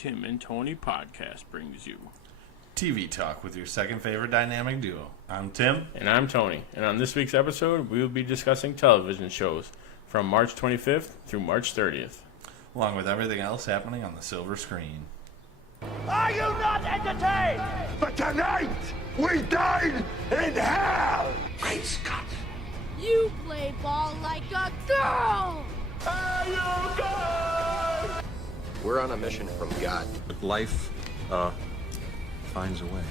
Tim and Tony podcast brings you TV Talk with your second favorite dynamic duo. I'm Tim. And I'm Tony. And on this week's episode, we will be discussing television shows from March 25th through March 30th. Along with everything else happening on the silver screen. Are you not entertained? But tonight, we dine in hell! Great Scott! You play ball like a girl! Are you good? We're on a mission from God. But life, finds a way.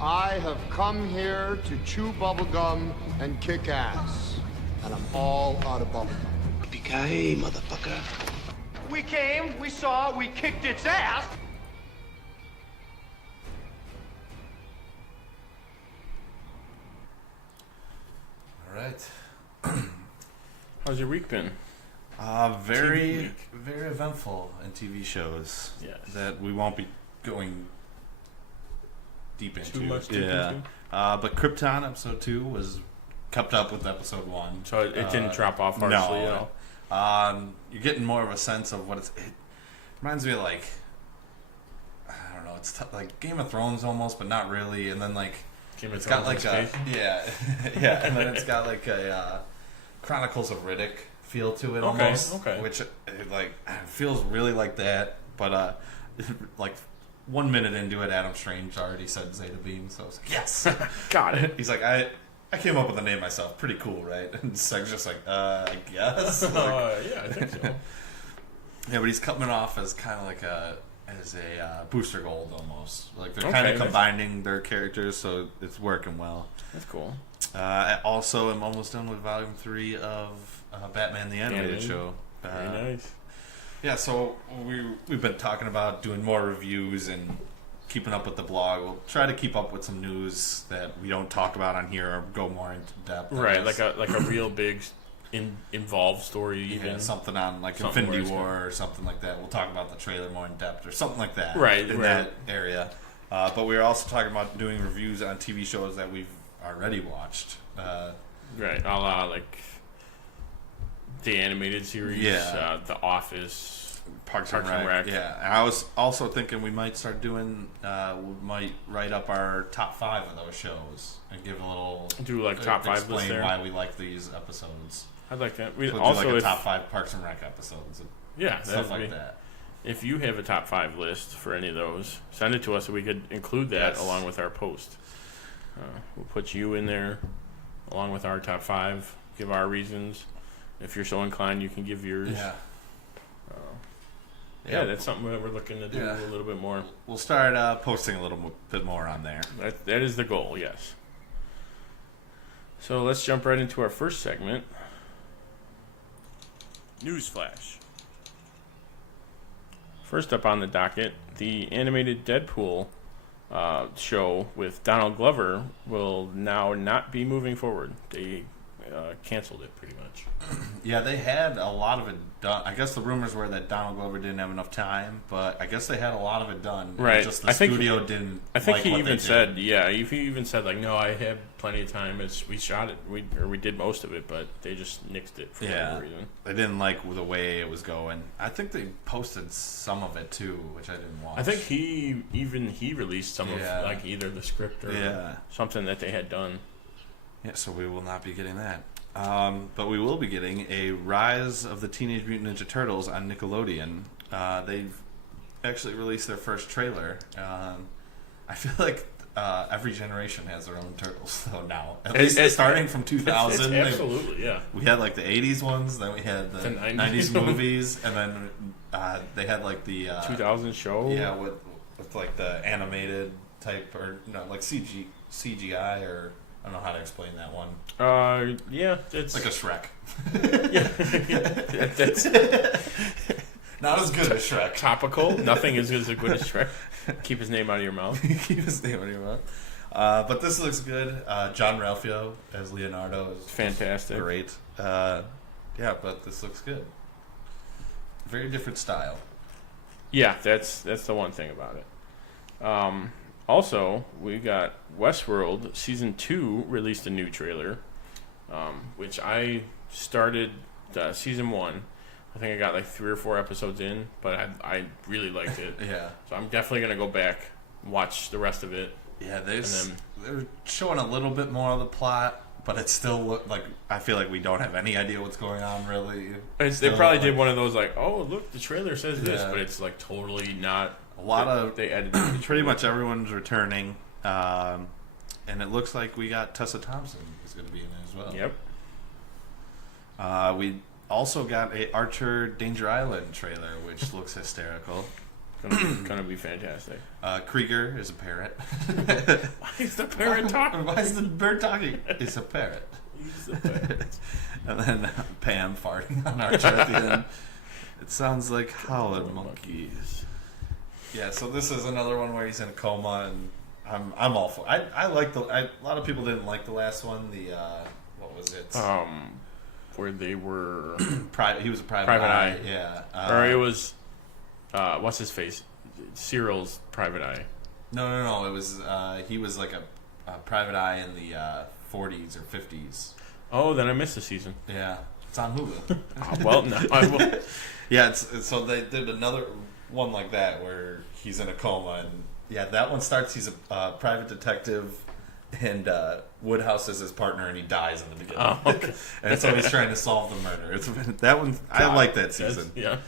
I have come here to chew bubblegum and kick ass. And I'm all out of bubblegum. Yippee-ki-yay, motherfucker. We came, we saw, we kicked its ass. All right. How's your week been? Very eventful in TV shows. Yes. That we won't be going deep into. Too much deep into? But Krypton episode 2 was kept up with episode 1. So it didn't drop off harshly at all? You're getting more of a sense of what it reminds me of, like, I don't know, it's like Game of Thrones almost, but not really. And then, like, it's got like a yeah, and then it's got like a Chronicles of Riddick feel to it almost, which like feels really like that. But like 1 minute into it, Adam Strange already said Zeta Beam, so I was like, yes, got it. He's like, I came up with the name myself, pretty cool, right? And Seg's just like, I guess. Like, yeah, I think so. Yeah, but he's coming off as kind of like a Booster Gold almost. Like they're kind of combining their characters, so it's working well. That's cool. I also am almost done with Volume 3 of Batman the Animated Show. Very nice. Yeah, so we've been talking about doing more reviews and keeping up with the blog. We'll try to keep up with some news that we don't talk about on here or go more into depth. Right, like a real big involved story, even something on like Infinity War or something like that. We'll talk about the trailer more in depth or something like that, in that area. But we are also talking about doing reviews on TV shows that we've already watched. Right, a la like the animated series, The Office, Parks and Rec. Yeah, and I was also thinking we might start doing, we might write up our top 5 of those shows and give a little top 5 list explain there. why we like these episodes. I'd like that. We also do like a top 5 Parks and Rec episodes. And stuff like that. If you have a top 5 list for any of those, send it to us so we could include that along with our post. We'll put you in there along with our top 5. Give our reasons. If you're so inclined, you can give yours. Yeah, that's something that we're looking to do a little bit more. We'll start posting a little bit more on there. That is the goal, yes. So let's jump right into our first segment. Newsflash. First up on the docket, the animated Deadpool show with Donald Glover will now not be moving forward. They canceled it pretty much. Yeah, they had a lot of it done. I guess the rumors were that Donald Glover didn't have enough time, but I guess they had a lot of it done. Right. Just the studio didn't. I think he even said, he even said like, no, I had plenty of time. We shot it, we did most of it, but they just nixed it for whatever reason. They didn't like the way it was going. I think they posted some of it too, which I didn't watch. I think he released some of like either the script or something that they had done. Yeah, so we will not be getting that. But we will be getting a Rise of the Teenage Mutant Ninja Turtles on Nickelodeon. They've actually released their first trailer. I feel like every generation has their own Turtles, though, now. At least starting from 2000. Absolutely, yeah. We had, like, the 80s ones, then we had the 90s movies, and then they had, like, the... 2000 show? Yeah, with like, the animated type, or, like CGI, or... I don't know how to explain that one. It's like a Shrek. That's not as good as Shrek. Topical. Nothing is as good as Shrek. Keep his name out of your mouth. Keep his name out of your mouth. But this looks good. John Ralphio as Leonardo is fantastic. Great. But this looks good. Very different style. Yeah, that's the one thing about it. Also, we got Westworld Season 2 released a new trailer, which I started Season 1. I think I got like 3 or 4 episodes in, but I really liked it. Yeah. So I'm definitely gonna go back, watch the rest of it. Yeah, they're showing a little bit more of the plot, but it's still like I feel like we don't have any idea what's going on really. They probably did one of those like, oh look, the trailer says this, but it's like totally not. A lot of they edited pretty much everyone's returning, and it looks like we got Tessa Thompson is going to be in it as well. Yep. We also got a Archer Danger Island trailer, which looks hysterical. Gonna be fantastic. Krieger is a parrot. Why is the parrot talking? Why is the bird talking? It's a parrot. He's a parrot. And then Pam farting on Archer at the end. It sounds like howling monkeys. Yeah, so this is another one where he's in a coma, and I'm all for. I like a lot of people didn't like the last one. The what was it? Where they were He was a private eye. Yeah. Or it was what's his face? Cyril's private eye. No. It was he was like a private eye in the 40s or 50s. Oh, then I missed the season. Yeah, it's on Hulu. Well, no, I will. Yeah, so they did another one like that where he's in a coma, and yeah, that one starts. He's a private detective, and Woodhouse is his partner, and he dies in the beginning. Oh, okay. And so he's trying to solve the murder. That one. I like that season. Yeah.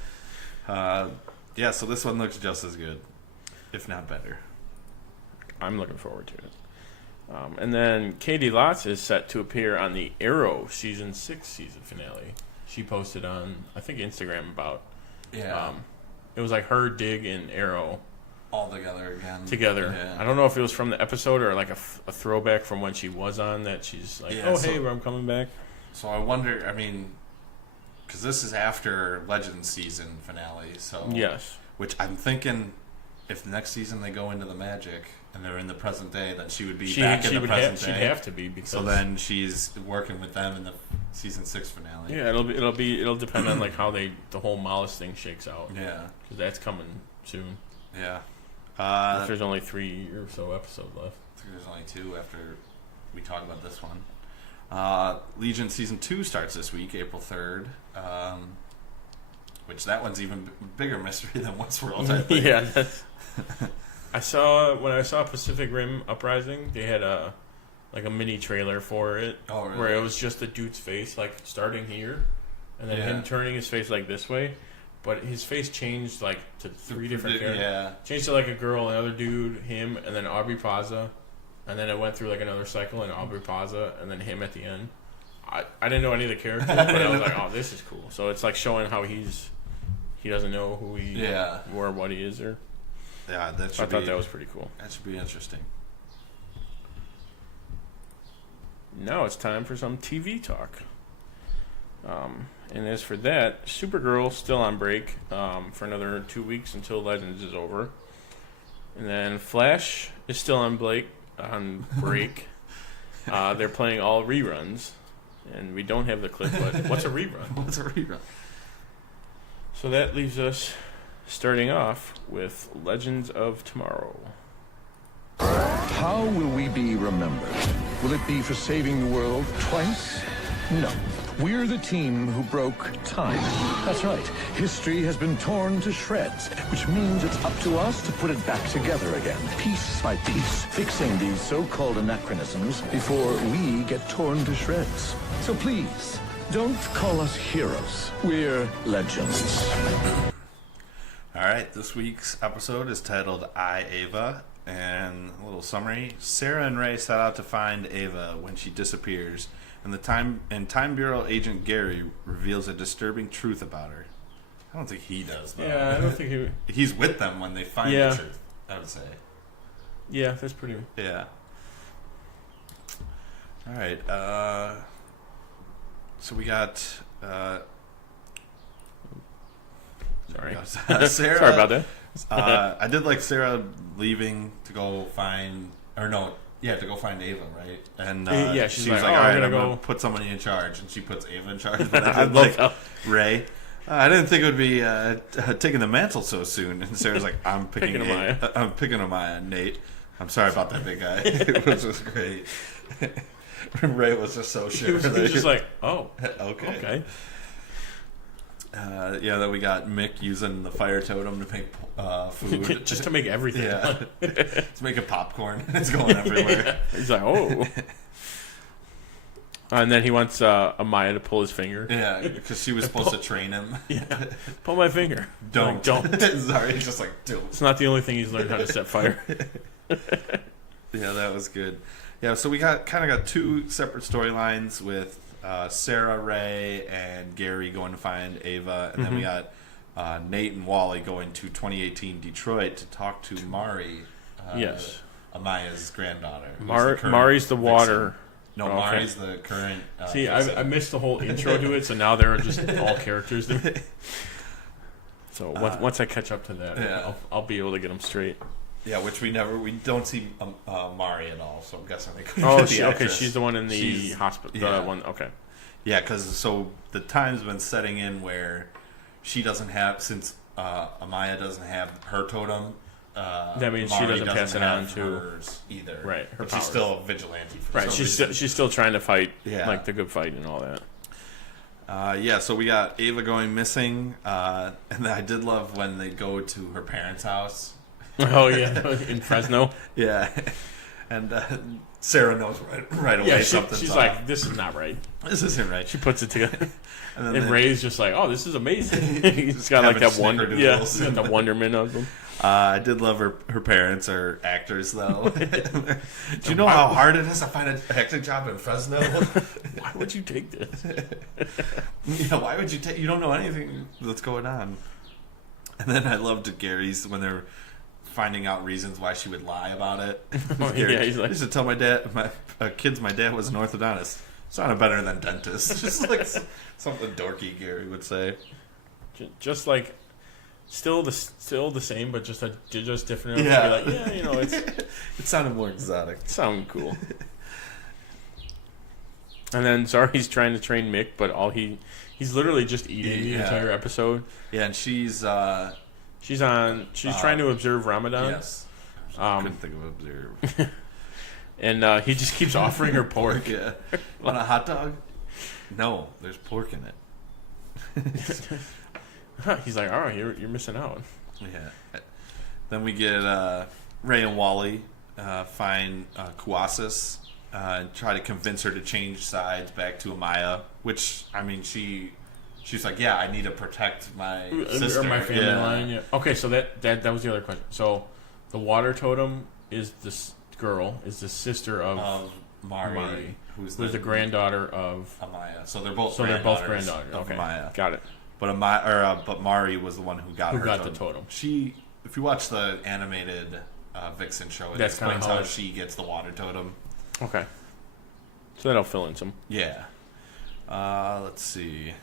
Yeah. So this one looks just as good, if not better. I'm looking forward to it. And then Katie Lotz is set to appear on the Arrow season 6 season finale. She posted on, I think, Instagram about. Yeah. It was like her dig and Arrow all together again. Yeah. I don't know if it was from the episode or like a throwback from when she was on that she's like, hey, I'm coming back. So I wonder, I mean, because this is after Legends season finale, so yes. Which I'm thinking, if next season they go into the Magic and they're in the present day, then she would be back in the present day. She'd have to be because so then she's working with them in the season 6 finale. Yeah, it'll depend on like how the whole Mollis thing shakes out. Yeah, because that's coming soon. Yeah. If there's only 3 or so episodes left. I think there's only 2 after we talk about this one. Legion season 2 starts this week, April 3rd. Which that one's even bigger mystery than Westworld, I think. Yeah. When I saw Pacific Rim Uprising, they had a mini trailer for it. Oh, really? Where it was just the dude's face like starting here, and then him turning his face like this way. But his face changed like to 3 different characters. Yeah. Changed to like a girl, another dude, him, and then Aubrey Plaza. And then it went through like another cycle and Aubrey Plaza, and then him at the end. I didn't know any of the characters, but I was like, oh, this is cool. So it's like showing how he doesn't know who he or what he is. Or yeah, I thought that was pretty cool. That should be interesting. Now it's time for some TV talk. And as for that, Supergirl's still on break for another 2 weeks until Legends is over. And then Flash is still on break. They're playing all reruns. And we don't have the clip, but what's a rerun? What's a rerun? So that leaves us starting off with Legends of Tomorrow. How will we be remembered? Will it be for saving the world twice? No. We're the team who broke time. That's right. History has been torn to shreds, which means it's up to us to put it back together again, piece by piece, fixing these so-called anachronisms before we get torn to shreds. So please, don't call us heroes. We're legends. All right, this week's episode is titled I, Ava, and a little summary. Sarah and Ray set out to find Ava when she disappears, and Time Bureau agent Gary reveals a disturbing truth about her. I don't think he does, though. Yeah, I don't think he's with them when they find the truth, I would say. Yeah, that's pretty... Yeah. All right, so we got... Sorry. Sarah, sorry about that. I did like Sarah leaving to go find... Or no... Yeah, to go find Ava, right? And she's like, all right, I'm going to put somebody in charge. And she puts Ava in charge. But I love Ray. I didn't think it would be taking the mantle so soon. And Sarah's like, I'm picking Amaya. Nate. I'm sorry about that big guy. It was just great. Ray was just so sure. He was just like, oh, okay. Then we got Mick using the fire totem to make food. Just to make everything. Yeah. It's making popcorn. It's going everywhere. Yeah. He's like, oh. And then he wants Amaya to pull his finger. Yeah, because she was supposed to train him. Yeah. Pull my finger. Don't. Like, don't. Sorry, he's just like, don't. It's not the only thing he's learned how to set fire. Yeah, that was good. Yeah, so we got two separate storylines with Sarah, Ray, and Gary going to find Ava, and then we got Nate and Wally going to 2018 Detroit to talk to Mari. Yes, Amaya's granddaughter. Mari's the water. No, okay. Mari's the current. See, I missed the whole intro to it, so now they're just all characters there. So once I catch up to that, yeah. I'll be able to get them straight. Yeah, which we don't see Mari at all, so I'm guessing they couldn't. Oh, she's the one in the hospital. Yeah. The one, okay. Yeah, because the time's been setting in where she doesn't have, since Amaya doesn't have her totem. That means Mari she doesn't pass it on to hers either. Right, but she's still a vigilante. Right, she's still trying to fight, yeah. like the good fight and all that. So we got Ava going missing, and I did love when they go to her parents' house. Oh yeah, in Fresno. Yeah, and Sarah knows right away something's she's off. like, this is not right. This isn't right. She puts it together, and Ray's just like, oh, this is amazing. He's got like that the wonderment of him. I did love her parents are actors though. Do you know how hard it is to find an acting job in Fresno? Why would you take this? Yeah, why would you take? You don't know anything that's going on. And then I loved Gary's when they're finding out reasons why she would lie about it. Gary, yeah, he's like, I used to tell my dad, my dad was an orthodontist. Sounded better than dentist. Just like something dorky Gary would say. Just like. Still the same, but just different. Yeah, like, yeah, it's it sounded more exotic. It sounded cool. And then Zari's trying to train Mick, but he's literally just eating the entire episode. Yeah, and she's trying to observe Ramadan. Yes, I couldn't think of observe. And he just keeps offering her pork. Yeah, want a hot dog? No, there's pork in it. He's like, all right, you're missing out. Yeah. Then we get Ray and Wally find Kouassis and try to convince her to change sides back to Amaya. Which, I mean, she's like, yeah, I need to protect my sister. Or my family line. Yeah. Okay, so that was the other question. So the water totem is this girl, is the sister of Mari, who's the granddaughter of Amaya. So they're both granddaughters. Okay, Amaya. Got it. But but Mari was the one who got the totem. If you watch the animated Vixen show, it explains how she gets the water totem. Okay, so that'll fill in some. Yeah. Let's see.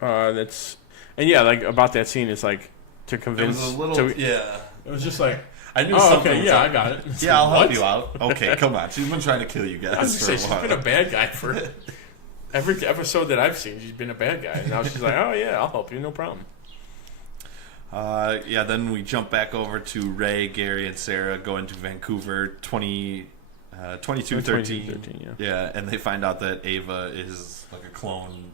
Like about that scene is like to convince. It was a little. It was just like. I knew something. Okay, I got it. Yeah, I'll help you out. Okay, come on. She's been trying to kill you guys. I was gonna say she's been a bad guy for. Every episode that I've seen, she's been a bad guy. And now she's like, oh, yeah, I'll help you, no problem. Then we jump back over to Ray, Gary, and Sarah going to Vancouver 2213. Yeah, and they find out that Ava is like a clone.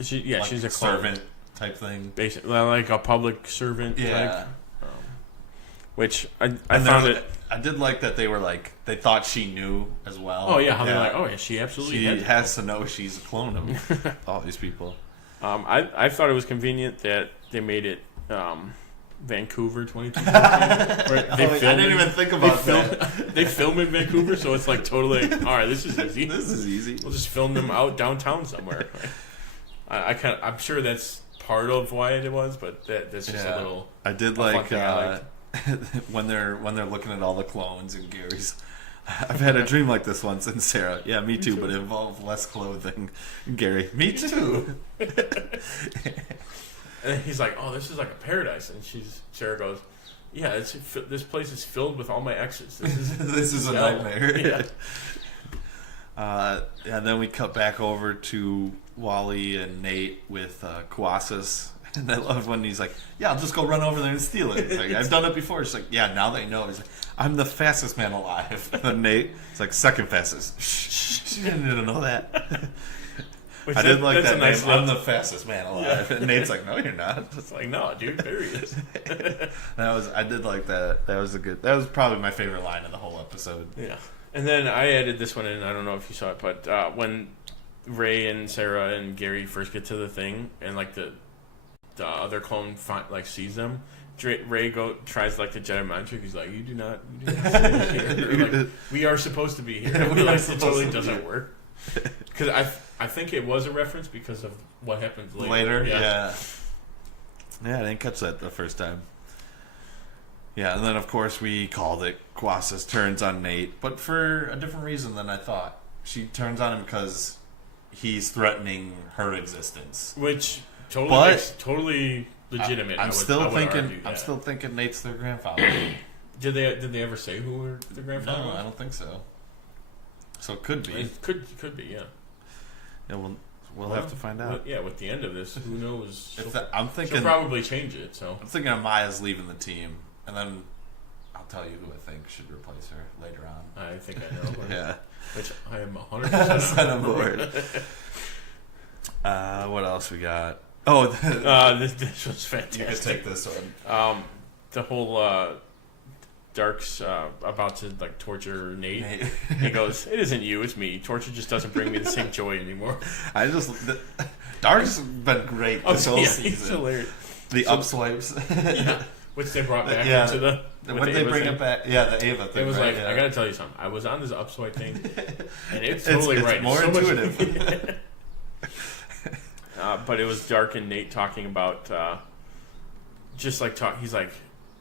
She's a clone. Servant type thing. Basically, like a public servant type. Which I found it. I did like that they were like, they thought she knew as well. Oh, yeah, how they're like, oh, yeah, she absolutely has to know she's a clone of all these people. I thought it was convenient that they made it Vancouver 2213. I didn't even think about that. They film in Vancouver, so it's like totally, all right, this is easy. This is easy. We'll just film them out downtown somewhere. I'm sure that's part of why it was, but that's just a little. I did like when they're looking at all the clones and Gary's. I've had a dream like this once, and Sarah. Yeah, me too, but it involved less clothing. Gary, me too. And he's like, "Oh, this is like a paradise," and Sarah goes, "Yeah, this place is filled with all my exes. This is a nightmare." Yeah. And then we cut back over to Wally and Nate with Kouassis. And I love when he's like, yeah, I'll just go run over there and steal it. Like, I've done it before. She's like, yeah, now they know. He's like, I'm the fastest man alive. And then Nate, it's like, second fastest. Shh, she didn't know that. I did like that nice name. I'm the fastest man alive. Yeah. And Nate's like, no, you're not. It's like, no, dude, there he is. I did like that. That was probably my favorite line of the whole episode. Yeah. And then I added this one in. I don't know if you saw it, but when Ray and Sarah and Gary first get to the thing, and like the other clone sees them, Ray tries like the Jedi mind trick. He's like, "You do not stay here." Or, like, we are supposed to be here. It totally doesn't work. Because I think it was a reference because of what happens later. Yeah, I didn't catch that the first time. Yeah, and then of course we called it. Quassis turns on Nate, but for a different reason than I thought. She turns on him because he's threatening her existence, which totally legitimate. I'm still thinking Nate's their grandfather. Did they ever say who their grandfather was? No, I don't think so. So it could be. It could be, yeah. Yeah, we'll have to find out. Yeah, with the end of this, who knows? I'm thinking she'll probably change it. So I'm thinking Amaya's leaving the team, and then I'll tell you who I think should replace her later on. I think I know. Yeah, which I am 100% on board. What else we got? Oh, this was fantastic. You can take this one. The whole Dark's about to like torture Nate. He goes, "It isn't you, it's me. Torture just doesn't bring me the same joy anymore." Dark's been great this whole season. He's hilarious. The upswipes, which they brought back into the. When they bring it back, the Ava thing. It was right? like, I gotta tell you something. I was on this upswipe thing, and it's totally right. It's more so intuitive. But it was Dark and Nate talking about, just like talk. He's like,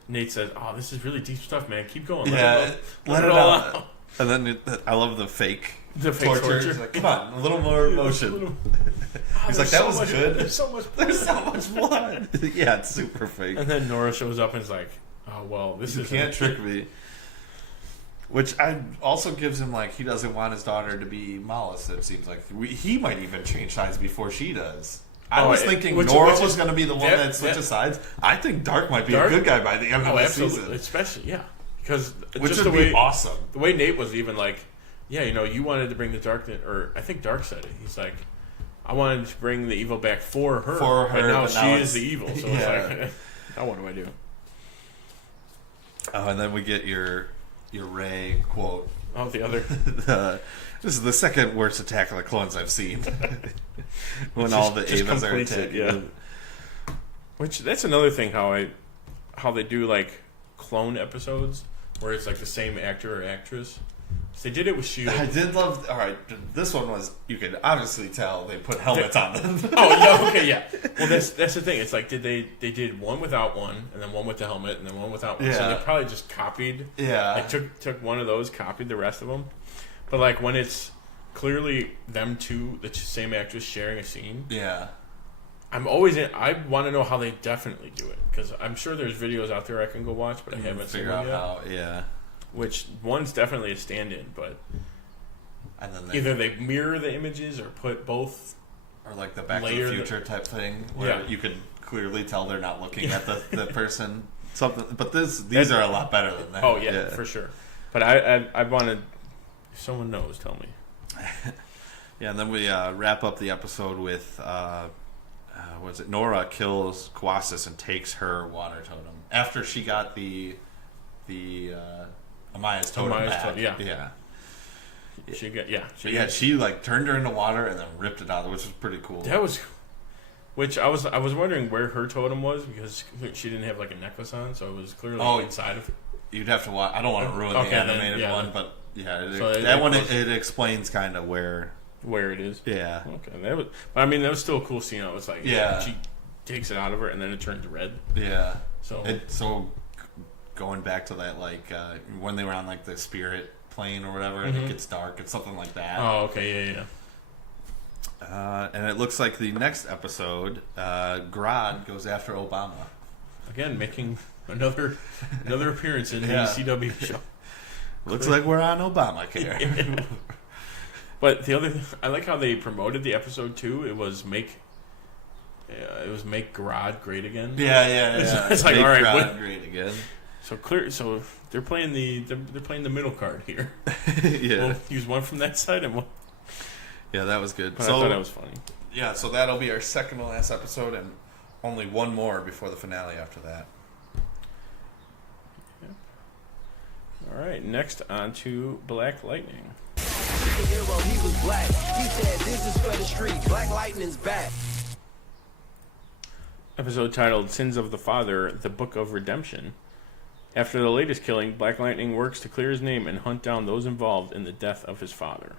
Nate says, "Oh, this is really deep stuff, man. Keep going. Let it all out." And then I love the fake torture. He's like, come on, a little more emotion. He's like, that was good. There's so much blood. Yeah, it's super fake. And then Nora shows up and is like, "Oh well, you can't trick me." Which also gives him like he doesn't want his daughter to be molested. It seems like he might even change sides before she does. I was thinking Nora was going to be the one that switches sides. I think Dark might be a good guy by the end of the season. Especially, because which would be awesome. The way Nate was even like, you wanted to bring the dark, or I think Dark said it. He's like, I wanted to bring the evil back for her, but now she is the evil. So it's like, now what do I do? Oh, and then we get your Ray quote. Oh, the other. This is the second worst Attack of the Clones I've seen. When all the Avas are attacking. Which that's another thing how they do like clone episodes where it's like the same actor or actress. So they did it with S.H.I.E.L.D. I did love. All right, this one was. You could obviously tell they put helmets on them. Oh yeah, okay, yeah. Well, that's the thing. It's like they did one without one, and then one with the helmet, and then one without one. Yeah. So they probably just copied. Yeah. They took one of those, copied the rest of them. But like when it's clearly them two, the same actress sharing a scene. Yeah. I want to know how they definitely do it, because I'm sure there's videos out there I can go watch, but I haven't seen them yet. Yeah. Which one's definitely a stand-in, but and then either they mirror the images or put both, or like the Back to the Future type thing, where you can clearly tell they're not looking at the person. Something, but these are a lot better than that. Oh yeah, for sure. But I wanted, if someone knows, tell me. Yeah, and then we wrap up the episode with Nora kills Quassis and takes her water totem after she got the Amaya's totem back. Yeah. She like turned her into water and then ripped it out, which was pretty cool. That was, which I was wondering where her totem was, because she didn't have like a necklace on, so it was clearly inside of it. You'd have to watch. I don't want to ruin the animated one, but so that one it explains kind of where it is. Yeah. Okay. But that was still a cool scene. It was like she takes it out of her and then it turns red. Yeah. So going back to that, like when they were on like the spirit plane or whatever, and it gets dark, it's something like that. Oh, okay, yeah. And it looks like the next episode, Grodd goes after Obama again, making another appearance in the CW show. Looks like we're on Obamacare. But the other, I like how they promoted the episode too. It was make Grodd great again. Yeah. It's like, make all right, Grodd great again. So they're playing the middle card here. Yeah. We'll use one from that side and one. Yeah, that was good. But I thought that was funny. Yeah, so that'll be our second to last episode, and only one more before the finale after that. Yep. All right, next on to Black Lightning. The hero, he was black. He said, "This is for the street. Black Lightning's back." Episode titled Sins of the Father, The Book of Redemption. After the latest killing, Black Lightning works to clear his name and hunt down those involved in the death of his father.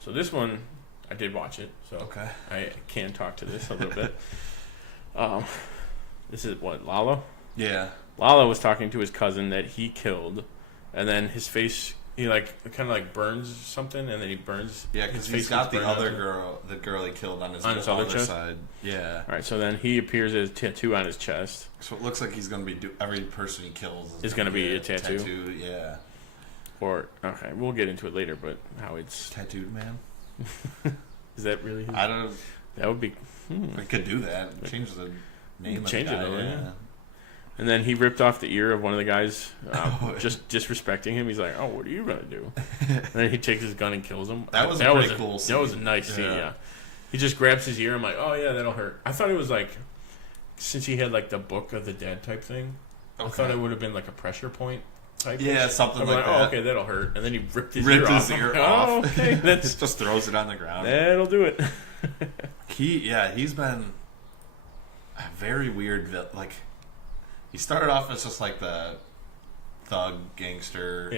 So this one, I did watch it, so okay. I can talk to this a little bit. This is what, Lalo? Yeah. Lalo was talking to his cousin that he killed, and then his face, he kind of burns something, and then he burns. Yeah, because he's got the other girl, the girl he killed on his other chest? side. Yeah. All right, so then he appears as a tattoo on his chest. So it looks like he's going to be every person he kills is going to be a tattoo. Yeah. Or okay, we'll get into it later, but how it's tattooed man. Is that really? I don't know. That would be. We could do that. Change the name. Change of the guy, it, though, yeah. And then he ripped off the ear of one of the guys, just disrespecting him. He's like, "Oh, what are you gonna do?" And then he takes his gun and kills him. That was a pretty cool scene. That was a nice scene. Yeah. He just grabs his ear. I'm like, "Oh yeah, that'll hurt." I thought it was since he had the Book of the Dead type thing. Okay. I thought it would have been a pressure point type. Yeah, something like that. Oh, okay, that'll hurt. And then he ripped his ear off. Oh, okay, that's just throws it on the ground. That'll do it. He's been a very weird. He started off as just the thug gangster,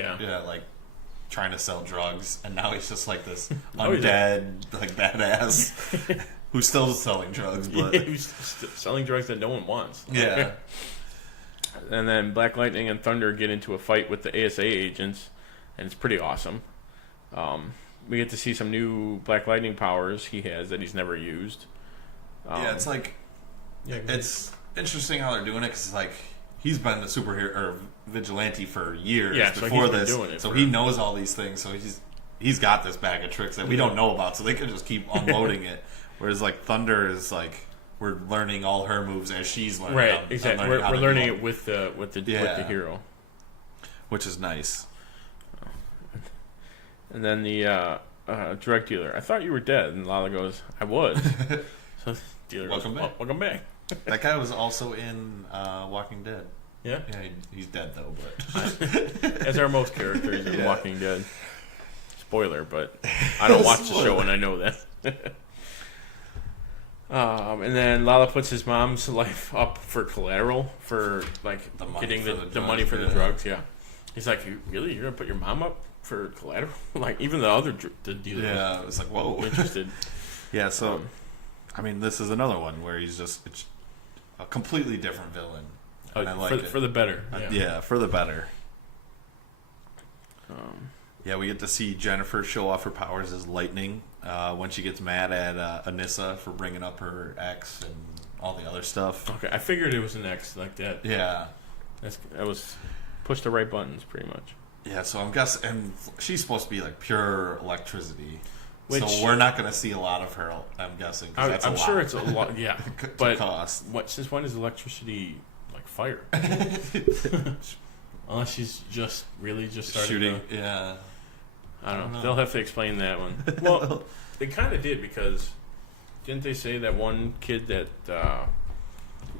trying to sell drugs, and now he's just this undead, badass who's still selling drugs, but he's selling drugs that no one wants. Yeah. And then Black Lightning and Thunder get into a fight with the ASA agents, and it's pretty awesome. We get to see some new Black Lightning powers he has that he's never used. It's it's interesting how they're doing it, because he's been a superhero or vigilante for years before this, so he knows all these things. So he's got this bag of tricks that we don't know about, so they can just keep unloading it. Whereas Thunder is we're learning all her moves as she's learning. Right, exactly. We're learning it with the hero, which is nice. And then the drug dealer. I thought you were dead, and Lala goes, "I was." So the dealer welcome goes, back. Welcome back. That guy was also in Walking Dead. Yeah? Yeah, he's dead, though. But as are most characters in Walking Dead. Spoiler, but I don't watch the show, and I know that. And then Lala puts his mom's life up for collateral for, getting the money for the drugs. Yeah. He's like, You're going to put your mom up for collateral? Even the other the dealer. Yeah, it was whoa. Interested. Yeah, so... this is another one where he's just a completely different villain. And I like it. For the better. Yeah, for the better. We get to see Jennifer show off her powers as lightning when she gets mad at Anissa for bringing up her ex and all the other stuff. Okay, I figured it was an ex like that. Yeah. That was push the right buttons, pretty much. Yeah, so I'm guessing... And she's supposed to be pure electricity. So we're not going to see a lot of her, I'm guessing. I'm sure it's a lot, yeah. But cost. Since when is electricity fire? Unless she's just starting shooting. Yeah. I don't know. They'll have to explain that one. Well, they kind of did, because didn't they say that one kid that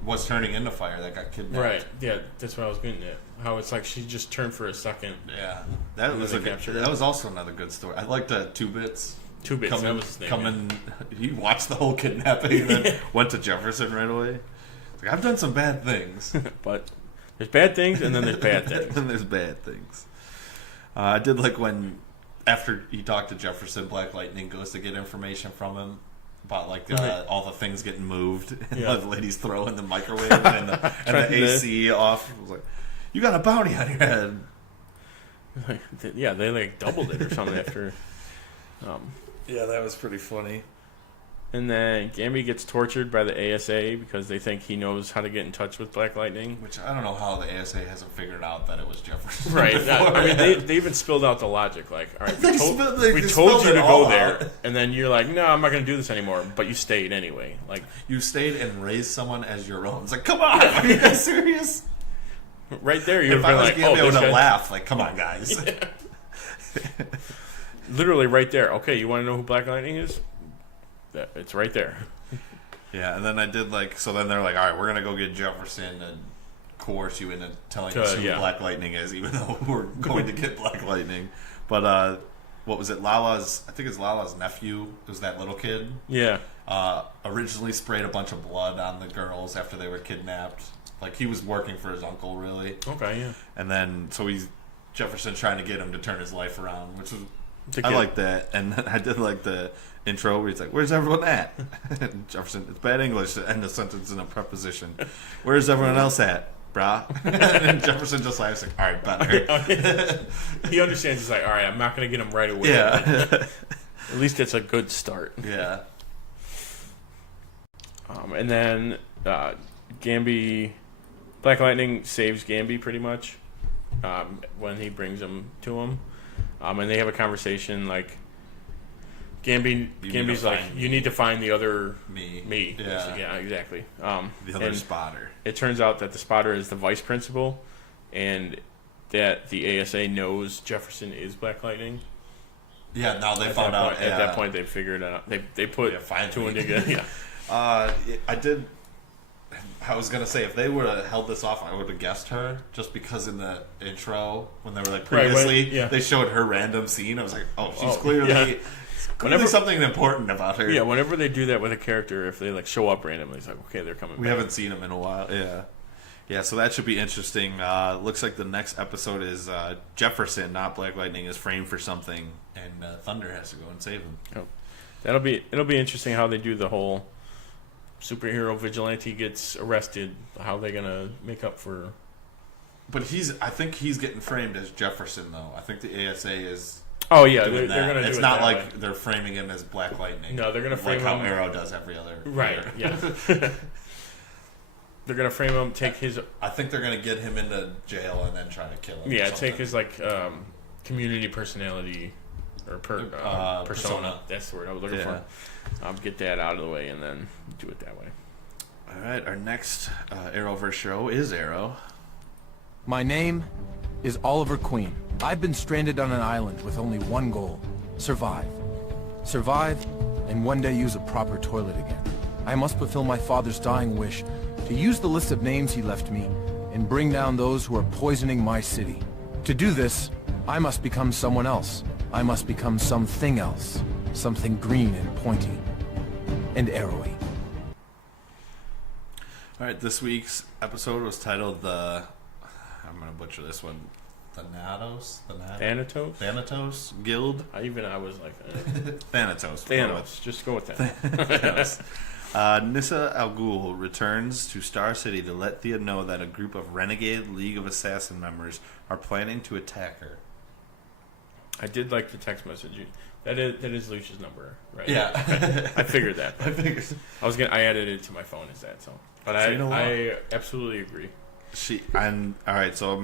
was turning into fire that got kidnapped? Right. Yeah, that's what I was getting at. How it's she just turned for a second. Yeah. That was also another good story. I liked 2 Bits. 2 Bits. That was his name. He watched the whole kidnapping and then went to Jefferson right away. I've done some bad things. But there's bad things, and then there's bad things. And there's bad things. I did when, after he talked to Jefferson, Black Lightning goes to get information from him about all the things getting moved, and the lady's throwing the microwave and the AC off. I was like, you got a bounty on your head. Yeah, they doubled it or something after. Yeah, that was pretty funny. And then Gamby gets tortured by the ASA because they think he knows how to get in touch with Black Lightning. Which I don't know how the ASA hasn't figured out that it was Jefferson. Right. They even spilled out the logic. All right, we told you to go there, and then you're like, no, I'm not going to do this anymore. But you stayed anyway. You stayed and raised someone as your own. It's come on, are you guys serious? Right there, you're able to laugh. Come on, guys. literally right there. Okay, you want to know who Black Lightning is? It's right there. Yeah, and then I did so then they're like, all right, we're going to go get Jefferson and coerce you into telling us who Black Lightning is, even though we're going to get Black Lightning. But what was it? I think it's Lala's nephew. It was that little kid. Yeah. Originally sprayed a bunch of blood on the girls after they were kidnapped. He was working for his uncle, really. Okay, yeah. And then, so Jefferson's trying to get him to turn his life around, which was, I like that. And then I did the intro where he's like, where's everyone at? And Jefferson, it's bad English to end a sentence in a preposition. Where's everyone else at, brah? And Jefferson just laughs like, all right, better. He understands. He's like, all right, I'm not going to get him right away. Yeah. At least it's a good start. Yeah. And then Black Lightning saves Gamby pretty much when he brings him to him. And they have a conversation Gamby's like, you need to find the other me. Yeah. Yeah, exactly. The other spotter. It turns out that the spotter is the vice principal, and that the ASA knows Jefferson is Black Lightning. Yeah, now they found out. At that point, they figured it out. They put two and together. Yeah. I was going to say, if they would have held this off, I would have guessed her, just because in the intro, when they were previously, they showed her random scene. I was like, oh, she's clearly something important about her. Yeah, whenever they do that with a character, if they show up randomly, it's like, okay, they're coming back. We haven't seen them in a while. Yeah, so that should be interesting. Looks like the next episode is Jefferson, not Black Lightning, is framed for something, and Thunder has to go and save him. Oh. It'll be interesting how they do the whole superhero vigilante gets arrested. How they gonna make up for? But I think he's getting framed as Jefferson, though. I think the ASA is. Oh yeah, they're gonna do it. It's not that like way. They're framing him as Black Lightning. No, they're gonna frame how him Arrow does every other. Right. Year. Yeah. They're gonna frame him. Take his. I think they're gonna get him into jail and then try to kill him. Yeah, take his community personality or persona. That's the word I was looking for. Get that out of the way and then do it that way. All right, our next Arrowverse show is Arrow. My name is Oliver Queen. I've been stranded on an island with only one goal: survive. Survive, and one day use a proper toilet again. I must fulfill my father's dying wish to use the list of names he left me and bring down those who are poisoning my city. To do this, I must become someone else. I must become something else. Something green and pointy. And arrowy. All right, this week's episode was titled I'm going to butcher this one. Thanatos Guild. I was like... Thanatos. Just go with that. Nissa Al Ghul returns to Star City to let Thea know that a group of renegade League of Assassin members are planning to attack her. I did like the text message. That is Lucia's number, right? Yeah. I figured that. I added it to my phone as that, so. But I absolutely agree. All right, so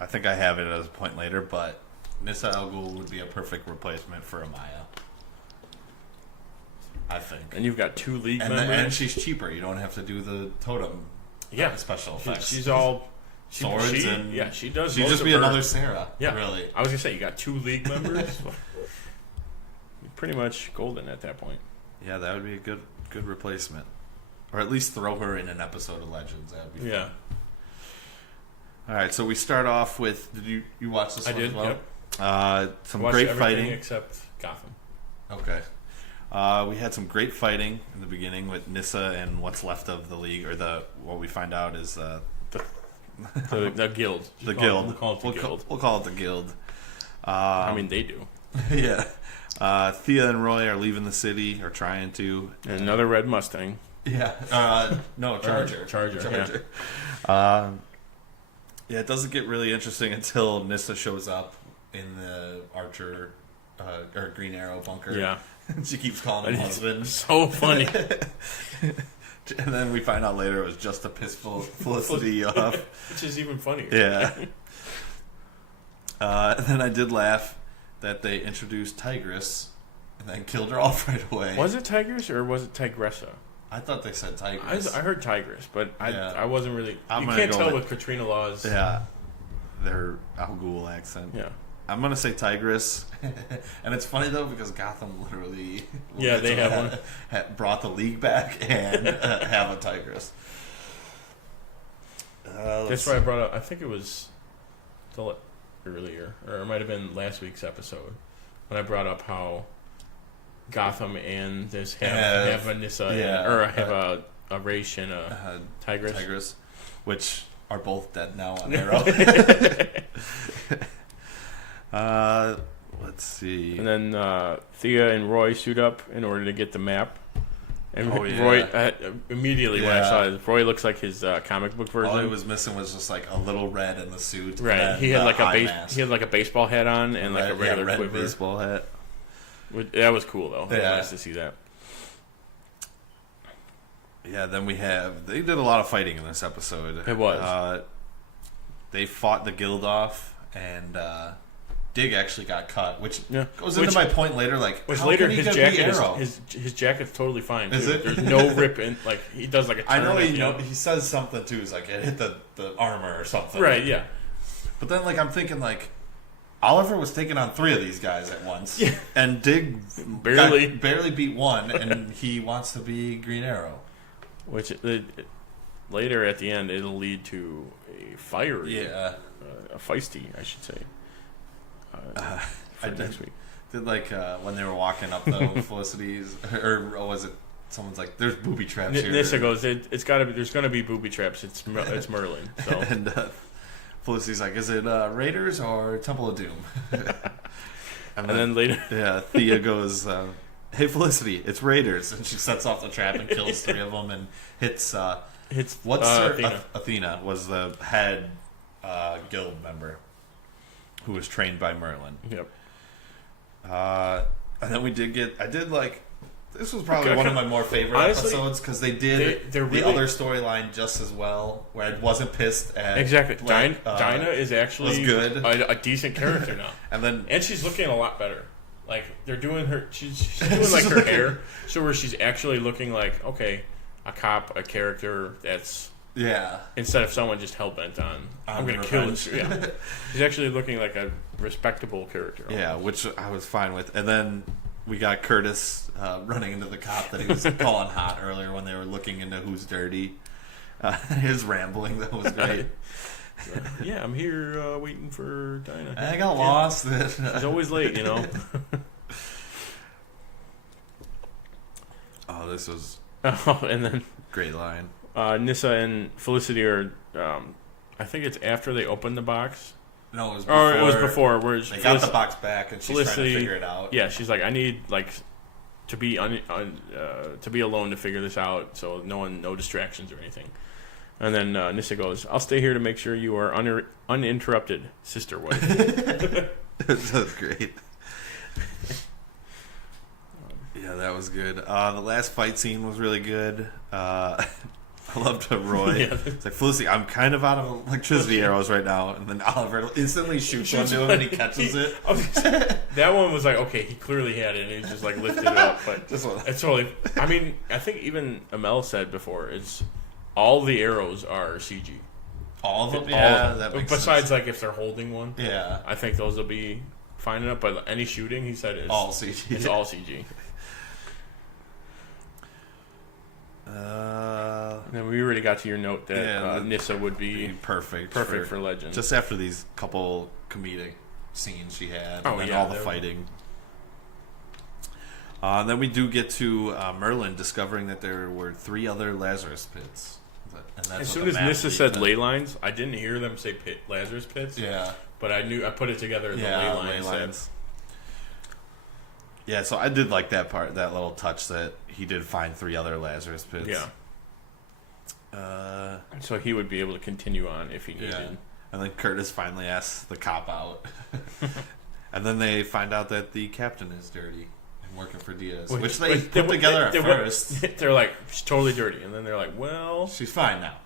I think I have it as a point later, but Nissa Al Ghul would be a perfect replacement for Amaya. I think. And you've got two League members. And she's cheaper. You don't have to do the totem special effects. She's all... Swords she does. She'd just be another Sarah. Yeah, really. I was gonna say you got two League members. You're pretty much golden at that point. Yeah, that would be a good replacement, or at least throw her in an episode of Legends. That'd be fun. All right, so we start off with. Did you watch this one as well? Yep. Some great fighting, except Gotham. Okay. We had some great fighting in the beginning with Nissa and what's left of the League, or what we find out is the guild. The guild. We'll call it the guild. I mean, they do. Yeah. Thea and Roy are leaving the city, or trying to. And another red Mustang. Yeah. No, Charger. Charger. Yeah, it doesn't get really interesting until Nissa shows up in the Archer or Green Arrow bunker. Yeah. She keeps calling him husband. So funny. And then we find out later it was just to piss Felicity off. Which is even funnier. Yeah. And then I did laugh that they introduced Tigress and then killed her off right away. Was it Tigress or was it Tigressa? I thought they said Tigress. I heard Tigress, but I wasn't really... You can't tell with Katrina Law's... Yeah. Their Al Ghul accent. Yeah. I'm gonna say Tigress, and it's funny though because Gotham literally they have one. Brought the league back and have a Tigress. That's why I brought up. I think it was earlier, or it might have been last week's episode when I brought up how Gotham and this have a Nissa or have a Raish and a Tigress, which are both dead now on Arrow. Let's see. And then Thea and Roy suit up in order to get the map. And Roy, immediately when I saw it, Roy looks like his comic book version. All he was missing was just like a little red in the suit. Right. He had like a baseball hat on and like a regular red quiver. baseball hat. That was cool though. It was nice to see that. Yeah. Then they did a lot of fighting in this episode. It was. They fought the guild off and. Dig actually got cut, which goes into my point later. Like, how later can he his get jacket Arrow? his jacket's totally fine. Is it? There's no rip in. Like he does like a turn. I know he says something too. He's like it hit the armor or something. Right. Yeah. But then like I'm thinking like Oliver was taking on 3 of these guys at once, and Dig barely beat one, and he wants to be Green Arrow. Which later at the end it'll lead to a fiery, a feisty, I should say. Next week. Did like when they were walking up the Felicity's, or was it someone's like, "There's booby traps here." Nissa goes, "It's got to be. There's going to be booby traps. It's Merlin." So. And Felicity's like, "Is it Raiders or Temple of Doom?" and then later, Thea goes, "Hey Felicity, it's Raiders," and she sets off the trap and kills 3 of them and hits Athena was the head guild member. Who was trained by Merlin. Yep. And then this was probably one of my more favorite episodes because they did the other storyline just as well, where I wasn't pissed at... Exactly. Dinah is actually good. A decent character now. and she's looking a lot better. Like, they're doing her... She's doing like her hair, so where she's actually looking like, okay, a cop, a character that's... Yeah. Instead of someone just hell-bent on I'm going to kill this. Yeah. She's actually looking like a respectable character. Almost. Yeah, which I was fine with. And then we got Curtis running into the cop that he was calling hot earlier when they were looking into who's dirty. His rambling, that was great. Yeah, I'm here waiting for Dinah. I got lost. She's always late, you know. Oh, this was... and then... Great line. Nissa and Felicity are, I think it's after they opened the box. No, it was before. Or it was before. Where they got the box back, and she's trying to figure it out. Yeah, she's like, I need to be alone to figure this out, so no distractions or anything. And then Nissa goes, "I'll stay here to make sure you are uninterrupted, sister wife." That's great. Yeah, that was good. The last fight scene was really good. I loved Roy. It's like, Felicity, I'm kind of out of electricity arrows right now. And then Oliver instantly shoots one to him and he catches it. That one was like, okay, he clearly had it and he just like lifted it up. But it's totally... I mean, I think even Amel said before, it's all the arrows are CG. All of them? That makes Besides, sense. Like, if they're holding one. Yeah. I think those will be fine enough. But any shooting, he said, is all CG. It's all CG. And then we already got to your note that Nissa would be perfect for Legend. Just after these couple comedic scenes she had, and all the fighting. And then we do get to Merlin discovering that there were 3 other Lazarus pits. And that's as soon as Nissa said ley lines, I didn't hear them say Lazarus pits. Yeah, but I put it together in the ley lines. Yeah, so I did like that part, that little touch that he did find 3 other Lazarus pits. Yeah. So he would be able to continue on if he needed. Yeah. And then Curtis finally asks the cop out. And then they find out that the captain is dirty and working for Diaz. Which they put together at first. They're like, she's totally dirty. And then they're like, well... She's fine now.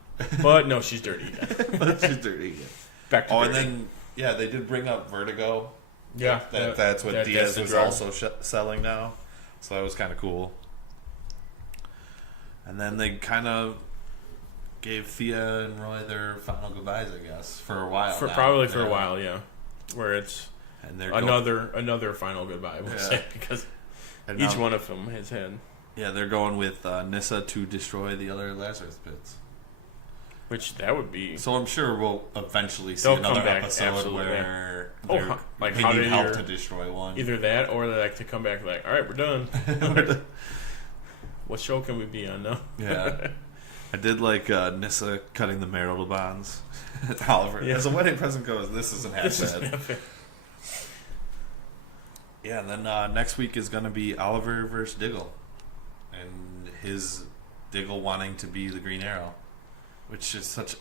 But no, she's dirty again. But she's dirty again. Back to dirty. And then, they did bring up Vertigo. Yeah. That's what Diaz was also selling now. So that was kind of cool. And then they kind of gave Thea and Roy their final goodbyes, I guess, for a while. Probably for a while, yeah. Where it's And they're another final goodbye, we'll say, because each one of them has had. Yeah, they're going with Nyssa to destroy the other Lazarus pits. Which that would be. So I'm sure we'll eventually see another episode where like they how need do help to destroy one. Either that, or they like to come back like, all right, we're done. What show can we be on now? Yeah, I did like Nyssa cutting the marital bonds. Oliver, as a wedding present goes, this isn't half bad. Yeah, and then next week is going to be Oliver versus Diggle, and his Diggle wanting to be the Green Arrow. Which is such.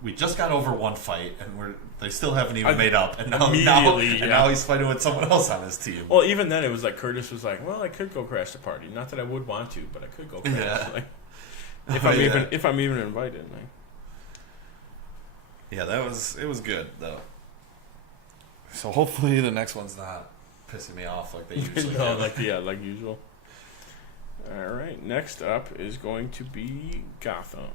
We just got over one fight, and they still haven't even made up. And now he's fighting with someone else on his team. Well, even then, it was like Curtis was like, "Well, I could go crash the party. Not that I would want to, but I could go crash. Yeah. Like, if I'm even invited." Like. Yeah, it was good though. So hopefully the next one's not pissing me off like they usually do. Like usual. All right, next up is going to be Gotham.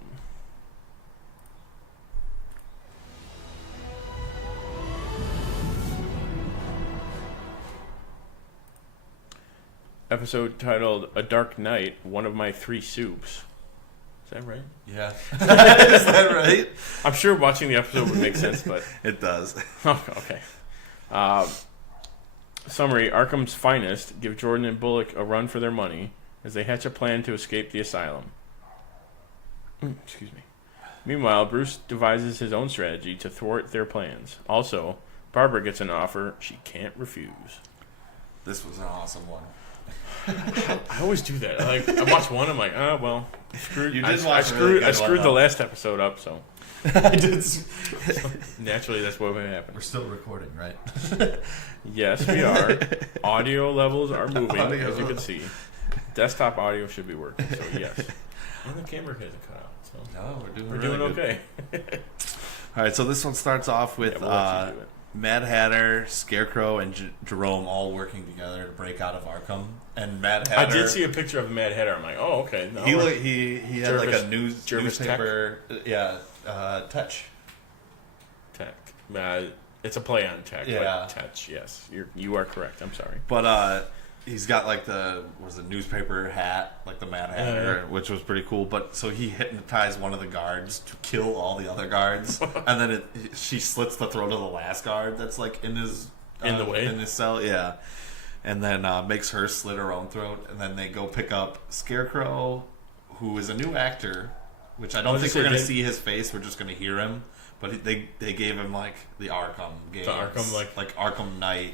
Episode titled "A Dark Night, One of My Three Soups." Is that right? Yeah. Is that right? I'm sure watching the episode would make sense, but... It does. Okay. Summary: Arkham's finest give Jordan and Bullock a run for their money as they hatch a plan to escape the asylum. Excuse me. Meanwhile, Bruce devises his own strategy to thwart their plans. Also, Barbara gets an offer she can't refuse. This was an awesome one. I always do that. I watch one, I'm like, well, screwed. I screwed the last episode up, so. I did. So, naturally, that's what would happen. We're still recording, right? Yes, we are. Audio levels are moving, as you can see. Desktop audio should be working, so yes. And the camera hasn't cut out, so. No, we're doing okay. All right, so this one starts off with Mad Hatter, Scarecrow, and Jerome all working together to break out of Arkham. And Mad Hatter, I did see a picture of Mad Hatter. I'm like, oh, okay. No, he had like a newspaper. Tech. It's a play on tech. Yeah, like tech. Yes, you are correct. I'm sorry. But he's got like the newspaper hat, like the Mad Hatter, which was pretty cool. But so he hypnotized one of the guards to kill all the other guards, and then she slits the throat of the last guard that's like in his in the way in his cell. Yeah. And then makes her slit her own throat, and then they go pick up Scarecrow, who is a new actor, which I don't think we're going to see his face. We're just going to hear him. But they gave him like the Arkham games, the Arkham like Arkham Knight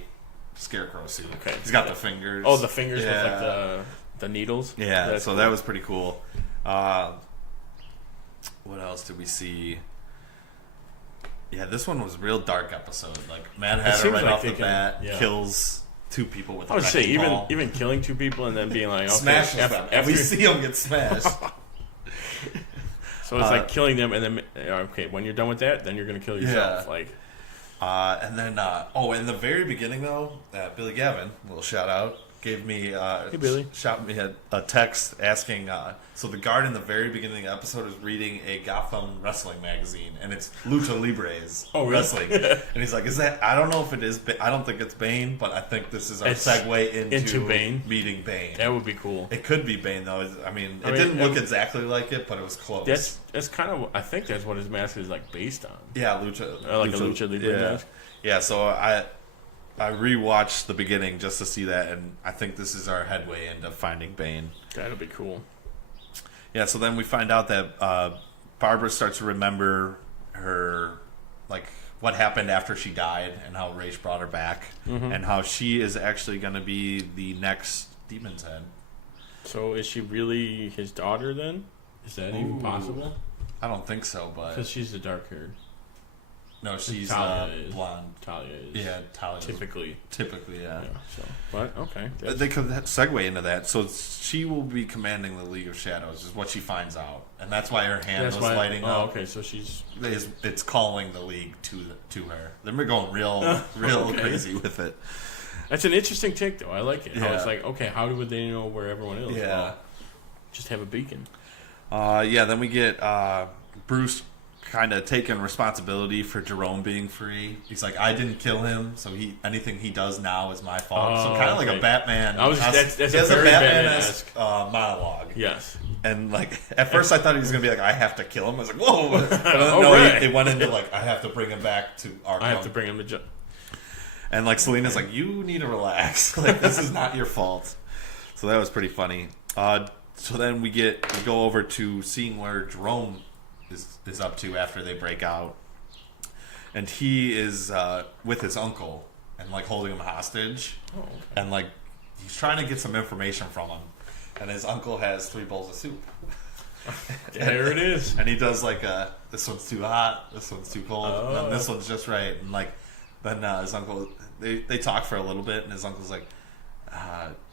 Scarecrow suit. Okay, he's got the fingers. Oh, the fingers with like the needles. Yeah, that's so cool. That was pretty cool. What else did we see? Yeah, this one was a real dark episode. Like Mad Hatter right off the bat kills 2 people with a wrecking ball. even killing 2 people and then being like, okay, smashes them. And we see them get smashed. So it's like killing them and then okay, when you're done with that, then you're gonna kill yourself. Yeah. And then in the very beginning though, Billy Gavin, little shout out, gave me hey Billy, shot me a text asking. So the guard in the very beginning of the episode is reading a Gotham wrestling magazine, and it's Lucha Libre's wrestling. And he's like, "Is that? I don't know if it is. I don't think it's Bane, but I think this is our segue into Bane, meeting Bane. That would be cool. It could be Bane though. It didn't look exactly like it, but it was close. That's kind of. I think that's what his mask is like based on. Yeah, Lucha, a Lucha Libre mask. Yeah, so I rewatched the beginning just to see that, and I think this is our headway into finding Bane. That'll be cool. Yeah, so then we find out that Barbara starts to remember her, like, what happened after she died and how Ra's brought her back, and how she is actually going to be the next Demon's Head. So is she really his daughter then? Is that even possible? I don't think so, but... Because she's the dark-haired. No, she's blonde. Talia is. Yeah, Talia. Typically, yeah. So, but okay, they could segue into that. So she will be commanding the League of Shadows, is what she finds out, and that's why her hand was lighting up. Okay, so it's calling the League to her. Then we're going real crazy with it. That's an interesting take, though. I like it. Yeah. How it's like, okay, how would they know where everyone is? Yeah, just have a beacon. Then we get Bruce kind of taking responsibility for Jerome being free. He's like, I didn't kill him, so anything he does now is my fault. So kind of like a Batman. That's he a has very a Batman-esque monologue. Yes. And like at first I thought he was gonna be like, I have to kill him. I was like, whoa. But no, it went into like, I have to bring him back to Arkham. I have to bring him to And like Selina's like, you need to relax. Like, this is not your fault. So that was pretty funny. So then we go over to seeing where Jerome is up to after they break out, and he is with his uncle and like holding him hostage, and like he's trying to get some information from him, and his uncle has 3 bowls of soup. There it is. And he does like this one's too hot, this one's too cold, and then this one's just right. And like then his uncle they talk for a little bit, and his uncle's like,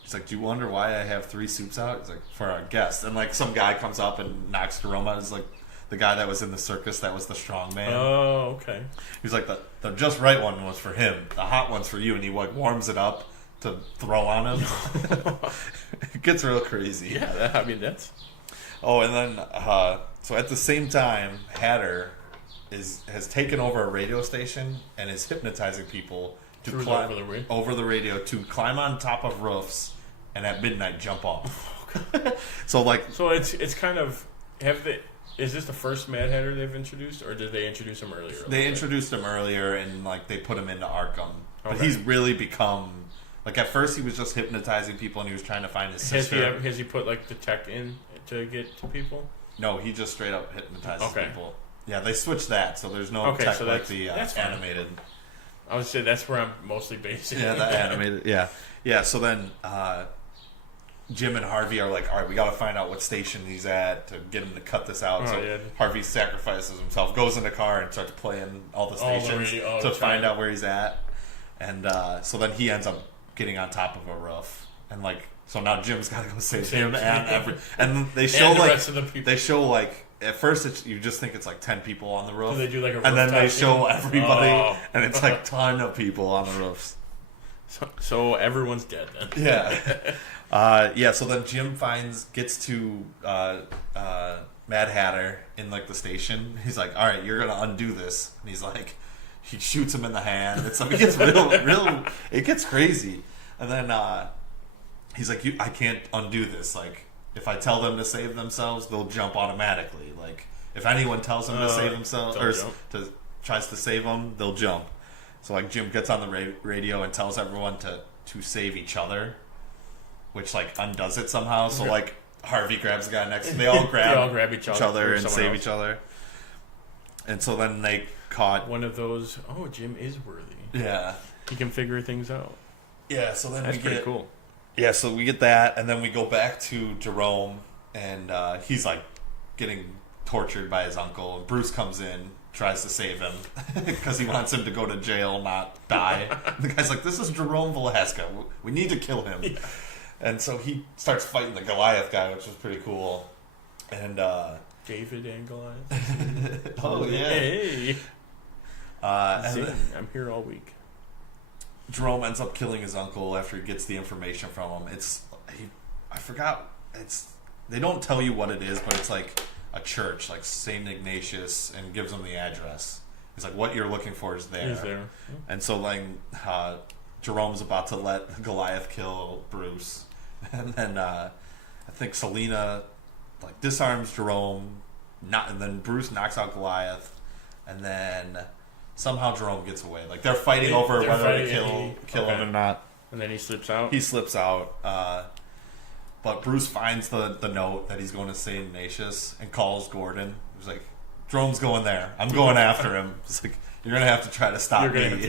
he's like, do you wonder why I have 3 soups out? He's like, for our guest. And like some guy comes up and knocks Jerome out. He's like, the guy that was in the circus that was the strong man. Oh, okay. He's like, the just right one was for him. The hot one's for you. And he like warms it up to throw on him. It gets real crazy. Yeah, that's... Oh, and then, so at the same time, Hatter has taken over a radio station and is hypnotizing people to climb over the radio to climb on top of roofs and at midnight jump off. So it's kind of... Is this the first Mad Hatter they've introduced, or did they introduce him earlier? They introduced him earlier, and like they put him into Arkham. Okay. But he's really become like, at first he was just hypnotizing people, and he was trying to find his sister. Has he put like the tech in to get to people? No, he just straight up hypnotizes people. Yeah, they switched that, so there's no tech so like the animated. I would say that's where I'm mostly basing. Yeah, the animated. Yeah. So then. Jim and Harvey are like, all right, we got to find out what station he's at to get him to cut this out. Harvey sacrifices himself, goes in the car, and starts playing all the stations to find out where he's at. And so then he ends up getting on top of a roof, and like, so now Jim's got to go save him and they show like the rest of the people. They show like, at first you just think it's like 10 people on the roof, so they do like a roof, and then they show everybody, and it's like ton of people on the roofs. So everyone's dead then. Yeah. So then Jim gets to Mad Hatter in like the station. He's like, all right, you're gonna undo this. And he's like, he shoots him in the hand. It's like, it gets real, it gets crazy. And then he's like, I can't undo this. Like, if I tell them to save themselves, they'll jump automatically. Like, if anyone tells them to save themselves or tries to save them, they'll jump. So like Jim gets on the radio and tells everyone to save each other, which like undoes it somehow. So like Harvey grabs the guy next to him. They all grab each other and save each other. And so then they caught one of those. Oh, Jim is worthy. Yeah, he can figure things out. Yeah, so then that's pretty cool. Yeah, so we get that, and then we go back to Jerome, and he's like getting tortured by his uncle. And Bruce comes in. Tries to save him because he wants him to go to jail, not die. The guy's like, this is Jerome Velasca. We need to kill him. Yeah. And so he starts fighting the Goliath guy, which was pretty cool. And David and Goliath. Oh, yeah. Hey. I'm here all week. Jerome ends up killing his uncle after he gets the information from him. I forgot. They don't tell you what it is, but it's like a church, like St. Ignatius, and gives him the address. He's like, what you're looking for is there. He's there. And so like Jerome's about to let Goliath kill Bruce, and then I think Selina like disarms Jerome, and then Bruce knocks out Goliath, and then somehow Jerome gets away. Like they're fighting over whether to kill him or not. And then he slips out. But Bruce finds the note that he's going to St. Ignatius and calls Gordon. He's like, Jerome's going there. I'm going after him. It's like, you're going to have to try to stop me.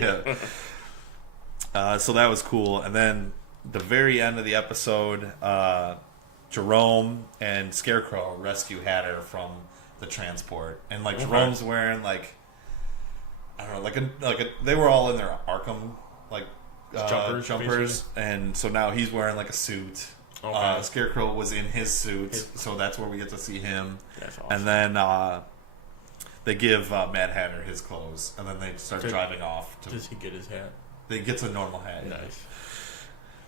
Yeah. So that was cool. And then the very end of the episode, Jerome and Scarecrow rescue Hatter from the transport. And like Jerome's wearing like, I don't know, they were all in their Arkham like jumpers. And so now he's wearing like a suit. Okay. Scarecrow was in his suit, so that's where we get to see him. That's awesome. And then they give Mad Hatter his clothes, and then they start driving off. Does he get his hat? He gets a normal hat. Nice.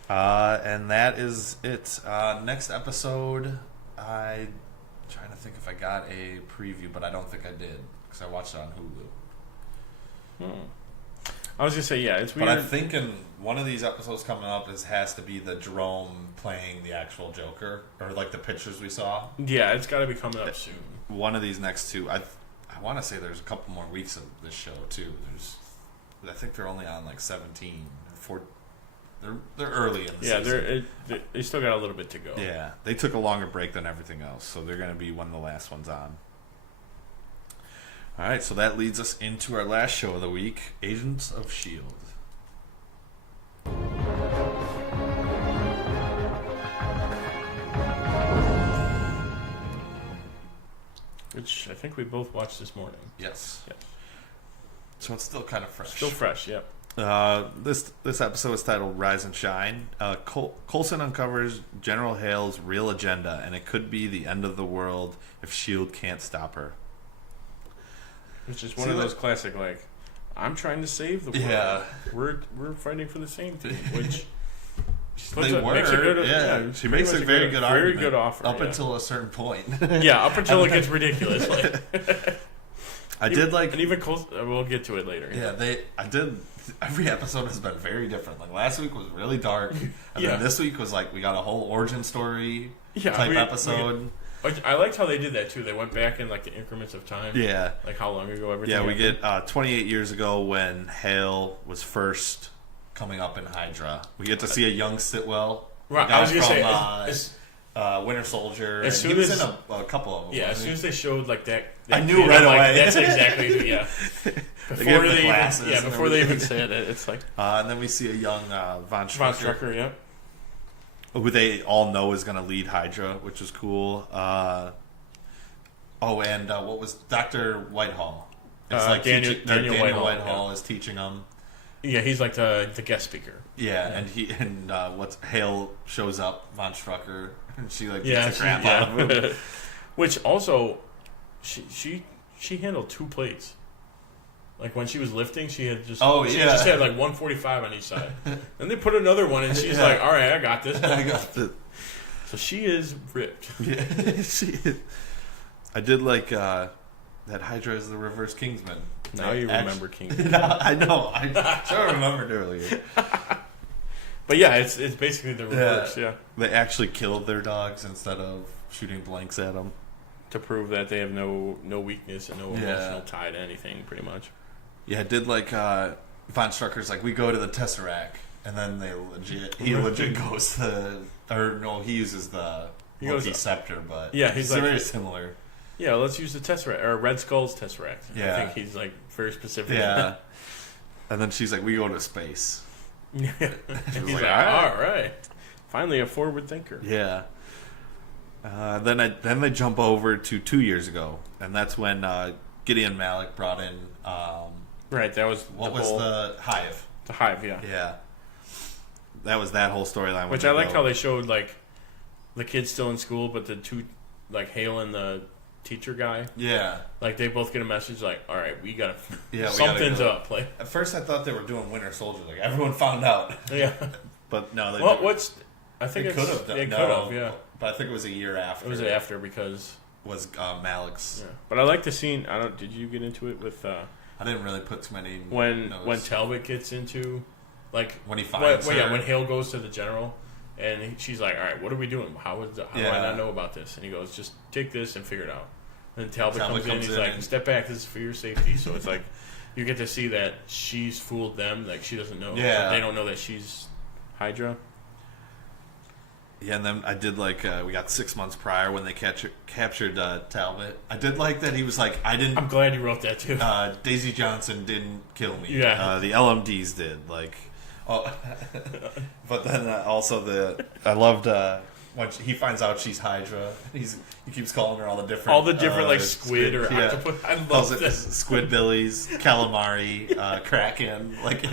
And that is it. Next episode, I trying to think if I got a preview, but I don't think I did because I watched it on Hulu. I was gonna say, yeah, it's weird. But I'm thinking one of these episodes coming up has to be the Jerome playing the actual Joker, or like the pictures we saw. Yeah, it's got to be coming up soon. One of these next two, I want to say there's a couple more weeks of this show too. I think they're only on like 17 or 4. They're early in the season. They still got a little bit to go. Yeah, they took a longer break than everything else, so they're going to be one of the last ones on. All right, so that leads us into our last show of the week, Agents of S.H.I.E.L.D. Which I think we both watched this morning. Yes. So it's still kind of fresh. Still fresh, yep. This episode is titled Rise and Shine. Coulson uncovers General Hale's real agenda, and it could be the end of the world if S.H.I.E.L.D. can't stop her. Which is one of those classic, like, I'm trying to save the world. Yeah. We're fighting for the same thing, which... She makes a very good argument. Very good offer. Up until a certain point. Yeah, up until it gets ridiculous. And even Coulson, we'll get to it later. Every episode has been very different. Like last week was really dark, and then this week was like we got a whole origin story type episode. I liked how they did that too. They went back in like the increments of time. Yeah, like how long ago everything. Yeah, we get 28 years ago when Hale was first coming up in Hydra. We get to see a young Sitwell. Right, I was gonna say Winter Soldier. As soon he was as in a couple of them. Yeah, as soon as they showed like that I knew right away. That's exactly before they even said it, it's like. And then we see a young Von Strucker. Yeah. Who they all know is going to lead Hydra, which is cool. And what was Dr. Whitehall? It's like Daniel Whitehall is teaching them. Yeah, he's like the guest speaker. Yeah, and Hale shows up, Von Strucker, and she like gets a crap out of him. Which also, she handled 2 plates. Like when she was lifting, she just had like 145 on each side. And they put another one, and she's like, "All right, I got this." So she is ripped. Yeah, she is. I did like that Hydra is the reverse Kingsman. Now you remember Kingsman. No, I know. I should have remembered earlier. But yeah, it's basically the reverse. Yeah, they actually killed their dogs instead of shooting blanks at them to prove that they have no weakness and no emotional tie to anything, pretty much. Yeah, I did like Von Strucker's like, we go to the Tesseract, and then he legit goes he uses the Scepter, but he's like, very similar. Yeah, let's use the Tesseract, or Red Skull's Tesseract. Yeah. I think he's like very specific. Yeah. And then she's like, we go to space. Yeah. He's like, all right. Finally a forward thinker. Yeah. Then they jump over to 2 years ago, and that's when Gideon Malik brought in right, that was the Hive. The Hive, yeah. Yeah. That was that whole storyline. Which I liked how they showed like the kids still in school, but the two, like Hale and the teacher guy. Yeah. Like they both get a message like, all right, we gotta something's gotta up. Like at first I thought they were doing Winter Soldier, like everyone found out. Yeah. But no, they I think it could have done. It could have, yeah. But I think it was a year after. It was after because was Malik's. Yeah. But I like the scene. Did you get into it with? I didn't really put too many. When Talbot gets into, like when he finds her. Yeah, when Hale goes to the general, and she's like, "All right, what are we doing? How do I not know about this?" And he goes, "Just take this and figure it out." And Talbot comes in. He's like, "Step back. This is for your safety." So it's like you get to see that she's fooled them. Like she doesn't know. Yeah, they don't know that she's Hydra. Yeah, and then I did like we got 6 months prior when they captured Talbot. I did like that he was like, I'm glad you wrote that too. Daisy Johnson didn't kill me. Yeah, the LMDs did. Like, but then also I loved when he finds out she's Hydra. He keeps calling her all the different like squid or octopus. I love that. Squidbillies, calamari, kraken. Like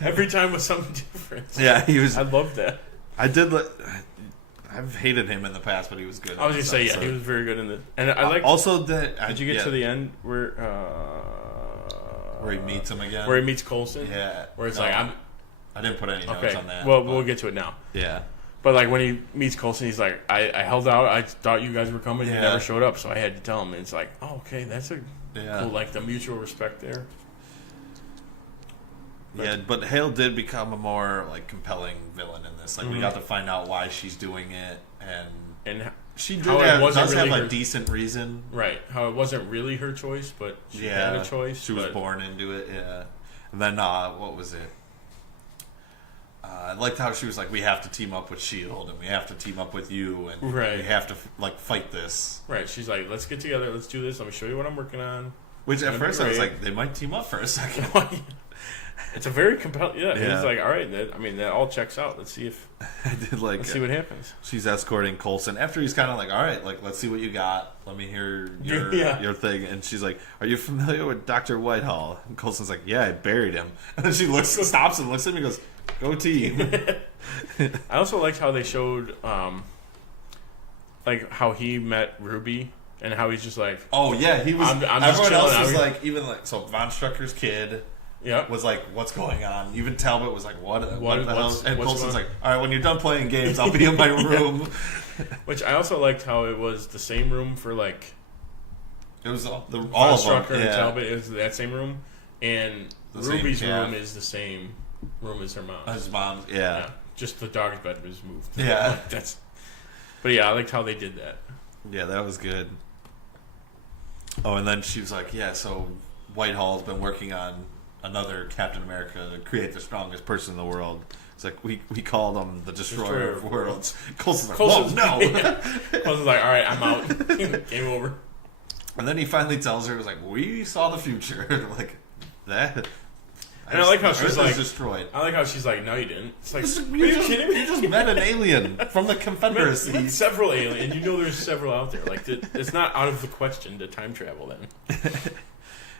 every time was something different. Yeah, he was. I love that. I did. I've hated him in the past, but he was good. I was gonna say, he was very good in the. And I like also that. Did you get to the end where he meets him again? Where he meets Coulson? Yeah. Where it's I didn't put any notes on that. Well, we'll get to it now. Yeah. But like when he meets Coulson, he's like, I held out. I thought you guys were coming. You never showed up, so I had to tell him. And it's like, oh, okay, that's a cool, like the mutual respect there. But Hale did become a more like compelling villain in this. Like we got to find out why she's doing it, and she does have a decent reason, right? How it wasn't really her choice, but she had a choice. She was born into it, And then what was it? I liked how she was like, we have to team up with S.H.I.E.L.D. and we have to team up with you, and we have to like fight this. Right. She's like, let's get together, let's do this. Let me show you what I'm working on. Which at first I was like, they might team up for a second. It's a very compelling. Yeah. He's like, all right. That all checks out. Let's see if I did like. Let's see what happens. She's escorting Coulson after he's kind of like, all right, like let's see what you got. Let me hear your thing. And she's like, are you familiar with Dr. Whitehall? And Coulson's like, yeah, I buried him. And then she stops and looks at me and goes, go team. I also liked how they showed, like how he met Ruby and how he's just like, oh yeah, he was. Everyone else was like, even like so Von Strucker's kid. Yep. Was like, what's going on? Even Talbot was like, what the hell? And Coulson's like, all right, when you're done playing games, I'll be in my room. Which I also liked how it was the same room for like. It was all of them. Strucker and Talbot. It was that same room, and Ruby's room is the same room as her mom's. His mom's, yeah. Just the dog's bed was moved. Yeah. But yeah, I liked how they did that. Yeah, that was good. Oh, and then she was like, yeah, so Whitehall's been working on another Captain America to create the strongest person in the world. It's like, we called him the Destroyer of Worlds. Coulson's like, whoa, no! Coulson's like, alright, I'm out. Game over. And then he finally tells her, it was like, we saw the future. Like, that... And I like how she's like destroyed. I like how she's like, no, you didn't. It's like, are you kidding me? You just met an alien from the Confederacy. Met several aliens. You know, there's several out there. Like, it's not out of the question to time travel. Then.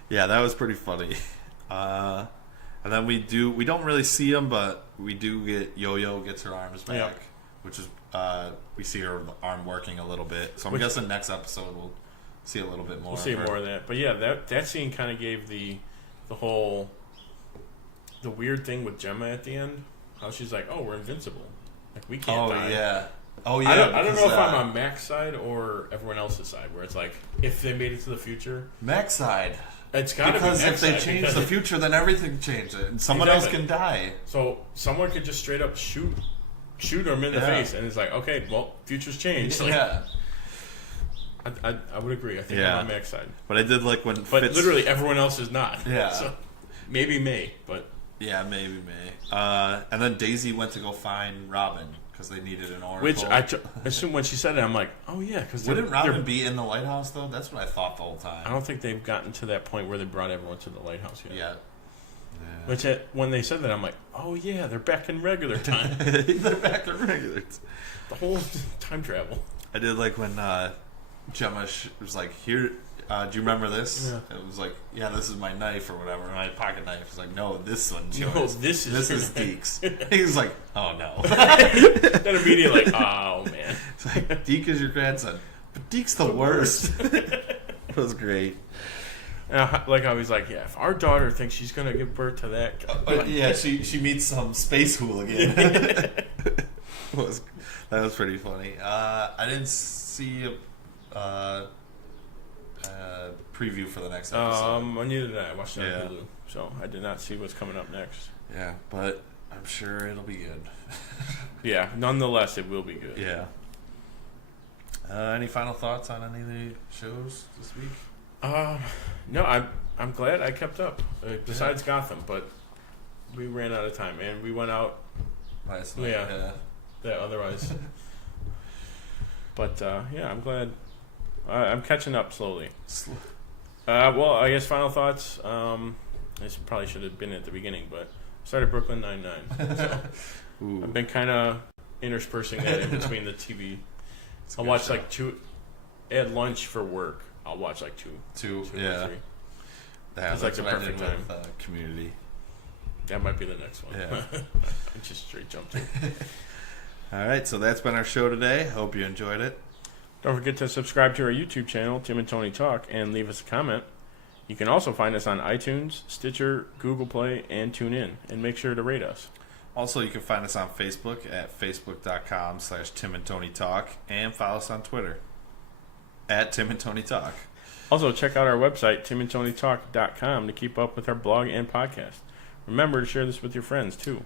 Yeah, that was pretty funny. And then we don't really see him, but we do get Yo-Yo gets her arms back, which is we see her arm working a little bit. So I'm guessing next episode we'll see a little bit more. We'll see more of that. But yeah, that scene kind of gave the whole. The weird thing with Gemma at the end, how she's like, "Oh, we're invincible, like we can't die." Oh yeah. I don't know if I'm on Mac's side or everyone else's side, where it's like, if they made it to the future, Mac's side. It's got to be because if they change the future, then everything changes. And someone else can die. So someone could just straight up shoot them in the face, and it's like, okay, well, future's changed. Like, I would agree. I think I'm on Mac's side, but I did like when, literally everyone else is not. Yeah. So, maybe May, but. Yeah, maybe May. And then Daisy went to go find Robin because they needed an oracle. Which I assume when she said it, I'm like, oh yeah, because wouldn't Robin be in the lighthouse though? That's what I thought the whole time. I don't think they've gotten to that point where they brought everyone to the lighthouse yet. Yeah. Which when they said that, I'm like, oh yeah, they're back in regular time. They're back in regular. The whole time travel. I did like when Gemma was like, here. Do you remember this? Yeah. It was like, yeah, this is my knife or whatever, my pocket knife. It's like, no, this one's yours. No, this is Deke's. He was like, oh no. Then immediately like, oh man. It's like, Deke is your grandson, but Deke's the worst. It was great. And like how he's like, yeah, if our daughter thinks she's gonna give birth to that, yeah, she meets some space hooligan. That was pretty funny. I didn't see a preview for the next episode. Neither did I. I watched it on Hulu, so I did not see what's coming up next. Yeah, but I'm sure it'll be good. Yeah, nonetheless, it will be good. Yeah. Any final thoughts on any of the shows this week? No, I'm glad I kept up. Besides Gotham, but we ran out of time, and we went out last night. Yeah, otherwise. But yeah, I'm glad. I'm catching up slowly. Well, I guess final thoughts. This probably should have been at the beginning, but I started Brooklyn Nine-Nine. So I've been kind of interspersing that in between the TV. I'll watch like two. At lunch for work, I'll watch like two or three. That's like the perfect time. Community. That might be the next one. Yeah. I just straight jumped in. All right, so that's been our show today. Hope you enjoyed it. Don't forget to subscribe to our YouTube channel, Tim and Tony Talk, and leave us a comment. You can also find us on iTunes, Stitcher, Google Play, and TuneIn, and make sure to rate us. Also, you can find us on Facebook at facebook.com/TimandTonyTalk and follow us on Twitter at TimandTonyTalk. Also, check out our website, timandtonytalk.com, to keep up with our blog and podcast. Remember to share this with your friends, too.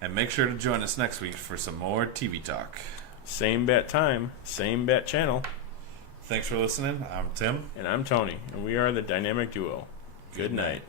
And make sure to join us next week for some more TV talk. Same bat time, same bat channel. Thanks for listening. I'm Tim. And I'm Tony. And we are the Dynamic Duo. Good night.